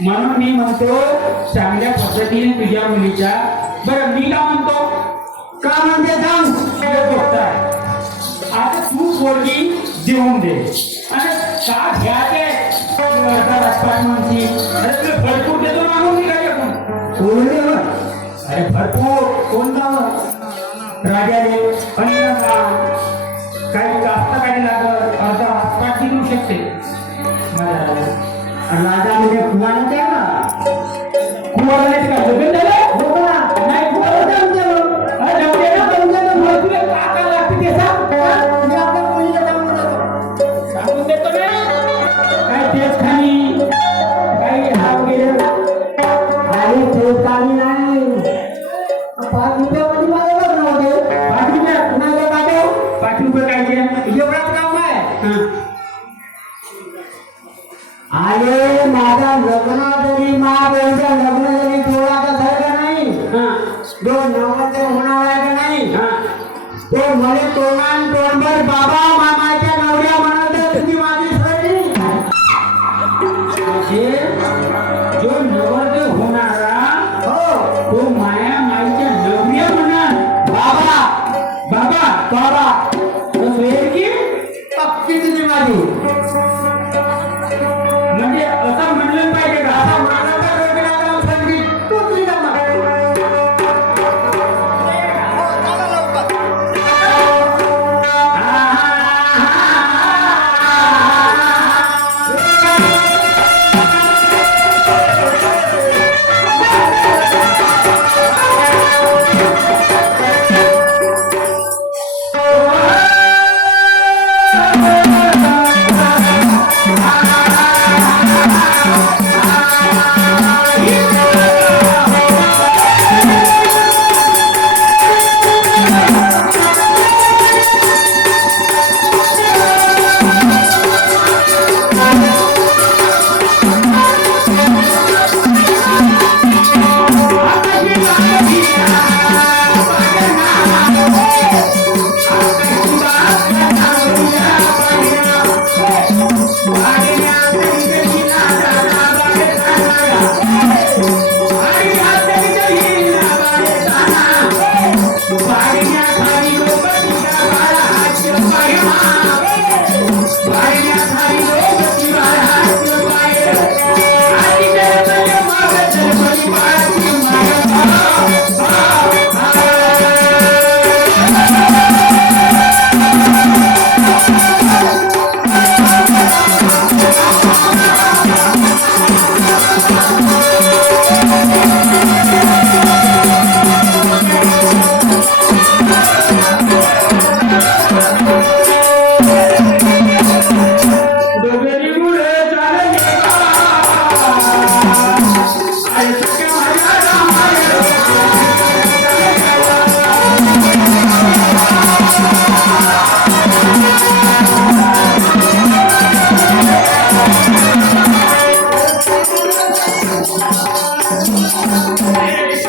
म्हणून मी म्हणतो चांगल्या पद्धतीने तुझ्या मुलीच्या बरं मी का म्हणतो का म्हणते सांग आता तू पोरगी देऊन दे आणि का घ्यायचे म्हणती अरे भरपूर देतो मागून मी काय अरे भरपूर कोणता राजाने काही जास्त काही लागत अर्धा हातपाट देऊ शकते राजा म्हणजे कुमार द्या का कुमार नाही का जमीन झालं नाही कुमार सांगून देतो ना काय तेच खाली काही हा वगैरे आणि ठेवतानी नाही 5 रुपयामध्ये माझं लग्न होते 5 रुपया कुणाला पाठव 5 रुपये काय एवढाच काम आहे अरे माझा लग्न तरी महाबळीचं लग्न तरी थोडासा सारखं नाही दोन नवरात्र होणार आहे का नाही तो म्हणे तोंडान तोंडभर बाबा मामाच्या नवऱ्या म्हणत तुझी माझी सरी जो नवरात्र होणारा हो तो माया माईच्या नवऱ्या म्हणणार बाबा बाबा बाबा तो सोयेल की पक्की तुझी माझी म्हणजे असं म्हणलं पाहिजे का असा मानाचा वेगळा संगीत तू तुझी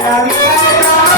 Happy